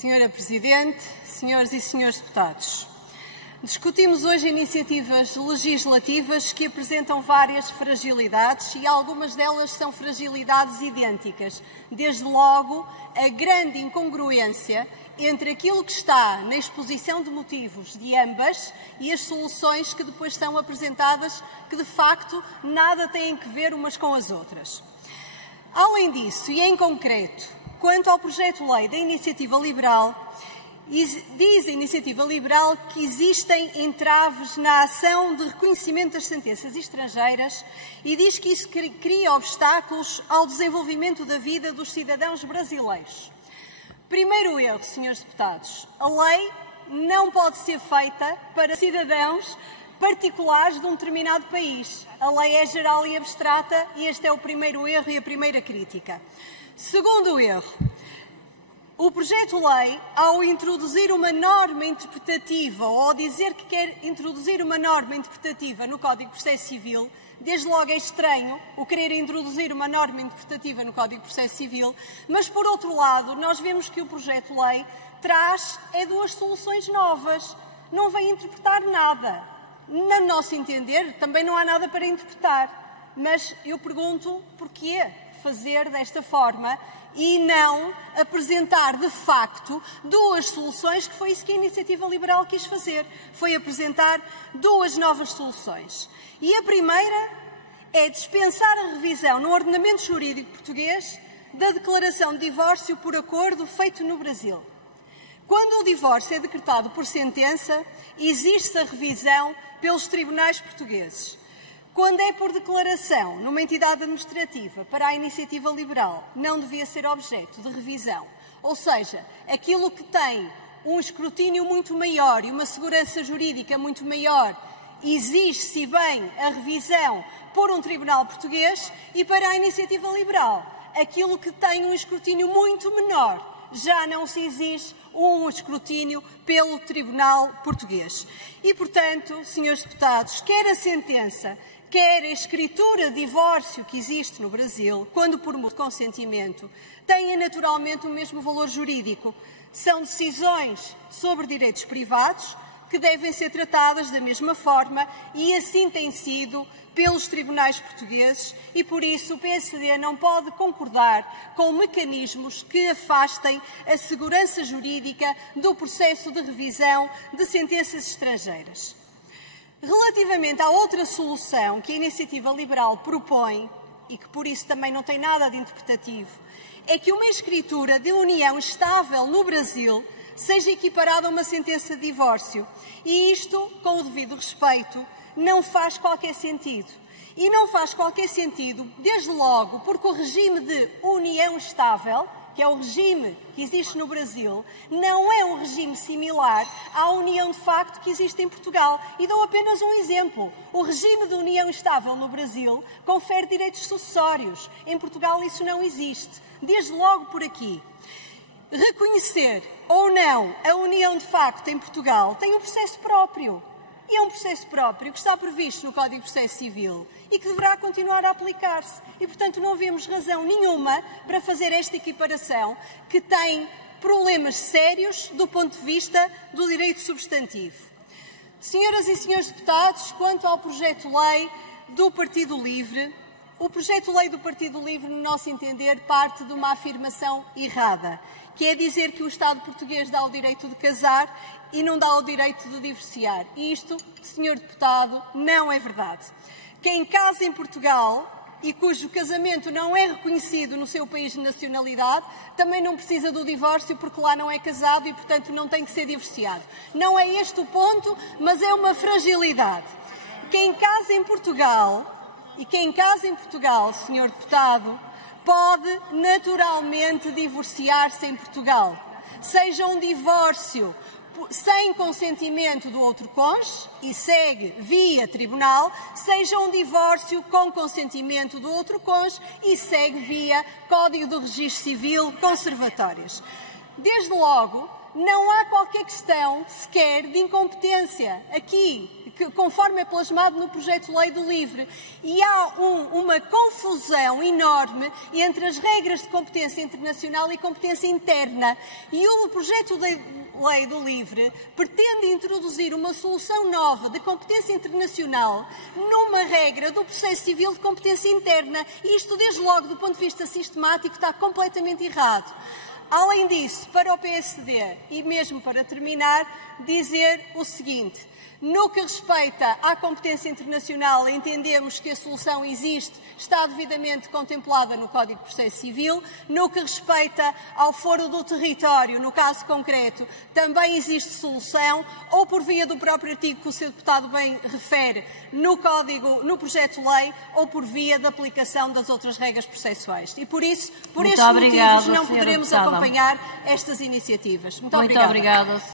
Senhora Presidente, senhoras e senhores deputados, discutimos hoje iniciativas legislativas que apresentam várias fragilidades e algumas delas são fragilidades idênticas. Desde logo, a grande incongruência entre aquilo que está na exposição de motivos de ambas e as soluções que depois são apresentadas, que de facto nada têm a ver umas com as outras. Além disso, e em concreto, quanto ao projeto-lei da Iniciativa Liberal, diz a Iniciativa Liberal que existem entraves na ação de reconhecimento das sentenças estrangeiras e diz que isso cria obstáculos ao desenvolvimento da vida dos cidadãos brasileiros. Primeiro erro, senhores deputados, a lei não pode ser feita para cidadãos particulares de um determinado país. A lei é geral e abstrata e este é o primeiro erro e a primeira crítica. Segundo erro, o projeto-lei, ao introduzir uma norma interpretativa ou ao dizer que quer introduzir uma norma interpretativa no Código de Processo Civil, desde logo é estranho o querer introduzir uma norma interpretativa no Código de Processo Civil, mas, por outro lado, nós vemos que o projeto-lei traz duas soluções novas, não vem interpretar nada. No nosso entender, também não há nada para interpretar, mas eu pergunto porquê fazer desta forma e não apresentar, de facto, duas soluções, que foi isso que a Iniciativa Liberal quis fazer, foi apresentar duas novas soluções. E a primeira é dispensar a revisão no ordenamento jurídico português da declaração de divórcio por acordo feito no Brasil. Quando o divórcio é decretado por sentença, existe a revisão pelos tribunais portugueses. Quando é por declaração numa entidade administrativa para a Iniciativa Liberal, não devia ser objeto de revisão. Ou seja, aquilo que tem um escrutínio muito maior e uma segurança jurídica muito maior, exige-se bem a revisão por um tribunal português, e para a Iniciativa Liberal, aquilo que tem um escrutínio muito menor, já não se exige um escrutínio pelo Tribunal Português. E, portanto, senhores deputados, quer a sentença, quer a escritura de divórcio que existe no Brasil, quando por mútuo consentimento, têm naturalmente o mesmo valor jurídico. São decisões sobre direitos privados que devem ser tratadas da mesma forma e assim tem sido pelos tribunais portugueses e, por isso, o PSD não pode concordar com mecanismos que afastem a segurança jurídica do processo de revisão de sentenças estrangeiras. Relativamente à outra solução que a Iniciativa Liberal propõe, e que por isso também não tem nada de interpretativo, é que uma escritura de união estável no Brasil seja equiparada a uma sentença de divórcio. E isto, com o devido respeito, não faz qualquer sentido. E não faz qualquer sentido, desde logo, porque o regime de união estável, que é o regime que existe no Brasil, não é um regime similar à união de facto que existe em Portugal. E dou apenas um exemplo. O regime de união estável no Brasil confere direitos sucessórios. Em Portugal isso não existe. Desde logo por aqui. Reconhecer ou não a união de facto em Portugal tem um processo próprio. E é um processo próprio que está previsto no Código de Processo Civil e que deverá continuar a aplicar-se. E, portanto, não vemos razão nenhuma para fazer esta equiparação que tem problemas sérios do ponto de vista do direito substantivo. Senhoras e senhores deputados, quanto ao projeto-lei do Partido Livre, o projeto-lei do Partido Livre, no nosso entender, parte de uma afirmação errada, que é dizer que o Estado português dá o direito de casar e não dá o direito de divorciar. E isto, senhor deputado, não é verdade. Quem casa em Portugal e cujo casamento não é reconhecido no seu país de nacionalidade, também não precisa do divórcio porque lá não é casado e, portanto, não tem que ser divorciado. Não é este o ponto, mas é uma fragilidade. Quem casa em Portugal, senhor deputado, pode naturalmente divorciar-se em Portugal. Seja um divórcio sem consentimento do outro cônjuge e segue via tribunal, seja um divórcio com consentimento do outro cônjuge e segue via Código do Registro Civil conservatórias. Desde logo, não há qualquer questão sequer de incompetência aqui conforme é plasmado no projeto de lei do LIVRE. E há uma confusão enorme entre as regras de competência internacional e competência interna. E o projeto de lei do LIVRE pretende introduzir uma solução nova de competência internacional numa regra do processo civil de competência interna. E isto, desde logo, do ponto de vista sistemático, está completamente errado. Além disso, para o PSD, e mesmo para terminar, dizer o seguinte: no que respeita à competência internacional, entendemos que a solução existe, está devidamente contemplada no Código de Processo Civil. No que respeita ao foro do território, no caso concreto, também existe solução, ou por via do próprio artigo que o Sr. Deputado bem refere, no projeto de lei, ou por via da aplicação das outras regras processuais. E por isso, por estes motivos, não poderemos acompanhar estas iniciativas. Muito obrigada.